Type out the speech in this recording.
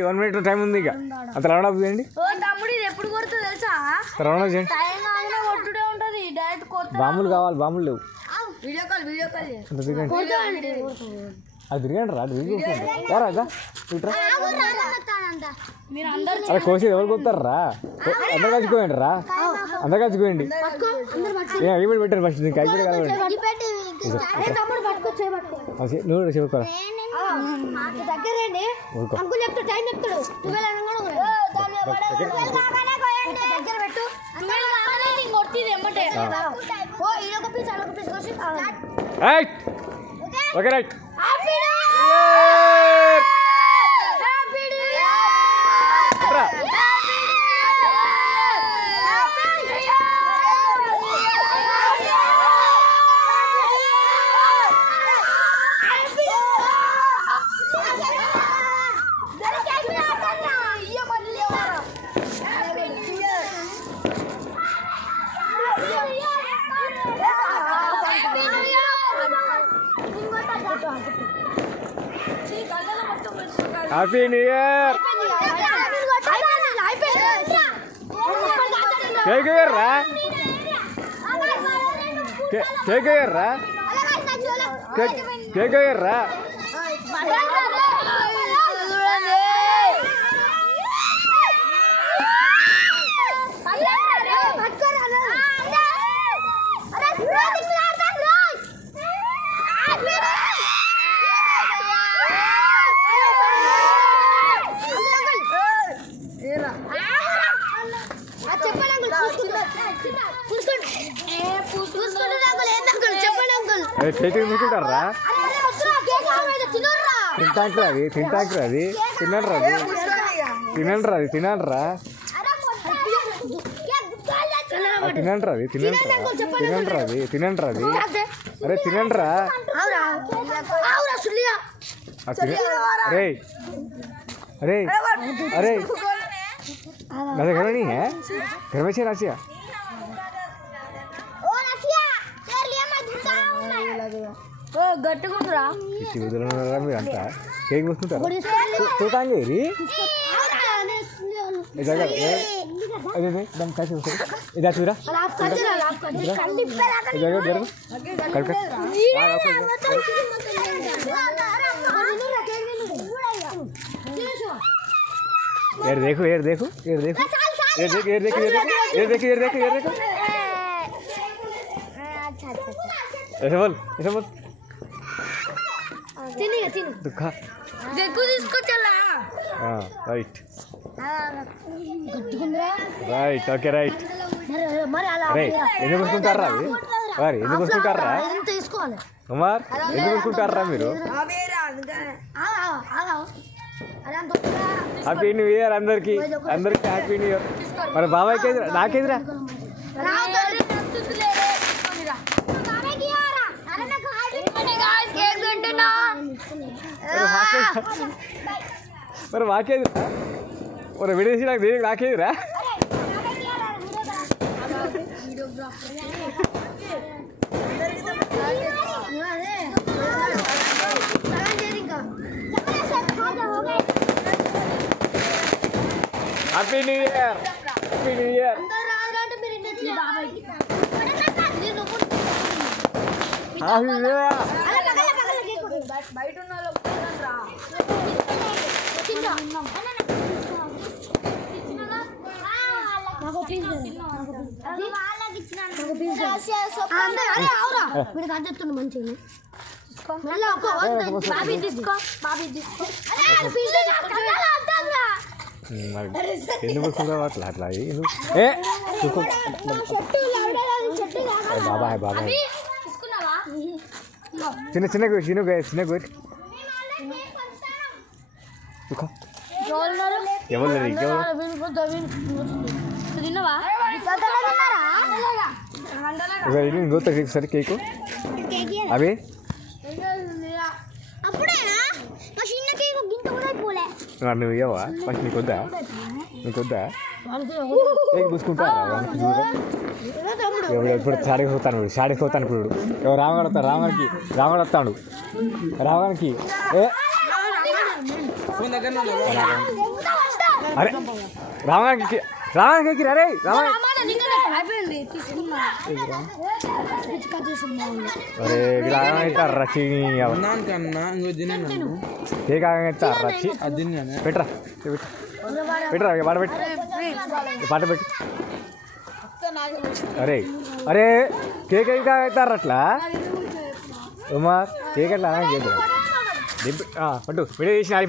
1 minute time ఉంది ఇక అంత రౌండ్ అప్ చేయండి ఎప్పుడు కొడుతుంది తెలుసా రౌండ్ అప్ చేయండి కొట్టుడే ఉంటది డైరెక్ట్ బాంబులు కావాలి బాంబులు లేవు వీడియో కాల్ అంత తిరగండి అది తిరగండి రా రాదా ఇట్రా అరే కోసేది ఎవరు కొత్తారు రా అందరు కలిసిపోయండి రా అందరు కలిసిపోయండి అయిపోయి పెట్టారు ఫస్ట్ నీకు అయిపోయి కలవండి నువ్వు చెప్పు okay right happy new year cake ఇయ్యర్రా కేక్ ఇయ్యర్రా కేక్ ఇయ్యర్రా కేక్ తీసుకుంటారా తింటాంటారా అది తింటాంటారా అది తినండి రా అది తినండి రా అది తినండి రా తినండి రా అది తినండి తినండి రా అది తినండి రా అది అరే తినండి రా अरे अरे अरे दादा घर में नहीं है घर में राशिया గట్టుకుంటురా మీరు అంతా కేక్ వస్తుంటారు చూడటానికి అదే దాన్ని కాసి వస్తుంది ఇదా చూరా यार देखो यार देखो यार देखो यार देखो यार देखो यार देखो यार देखो यार देखो ऐसे बोल दुखा देखो इसको चला हाँ राइट राइट ओके राइट अरे ఎందుకు వస్తుంటారా అది మరి ఎందుకు వస్తుంటారా కుమార్ ఎందుకు వస్తుంటారా మీరు హ్యాపీ న్యూ ఇయర్ అందరికి హ్యాపీ న్యూ ఇయర్ మరి బాబాయ్కి నాకేదిరా మరి మాకేదిరా మరి విడేసి నాకు దేనికి నాకేదిరా happy new year happy new year ఎందుకు వస్తుందా అట్లా అట్లా బాబాయ్ బాబాయ్ చిన్న చిన్న చిన్న గోరి ఎవరు గోత సరే కేకు అవి నువ్వు ఇవ్వవా ఫస్ట్ నీకు వద్దా కేక్ పూసుకుంటారా ఇప్పుడు సాడికి పోతాను ఇప్పుడు ఎవరు రామగాడు వస్తాడు రామగాడికి వస్తాడు రామగానికి అరే రామాకి రామాకి అరే రామా అరే ఇలా రచ్చి కేక్ రచ్చి పెట్టరా పెట్టరా పాట పెట్టు పాట పెట్టు అరే అరే కేక్ ఇంకా అవుతారు అట్లా ఉమార్ కేక్ అట్లా పట్టు వీడియో చేసిన అయిపోయింది.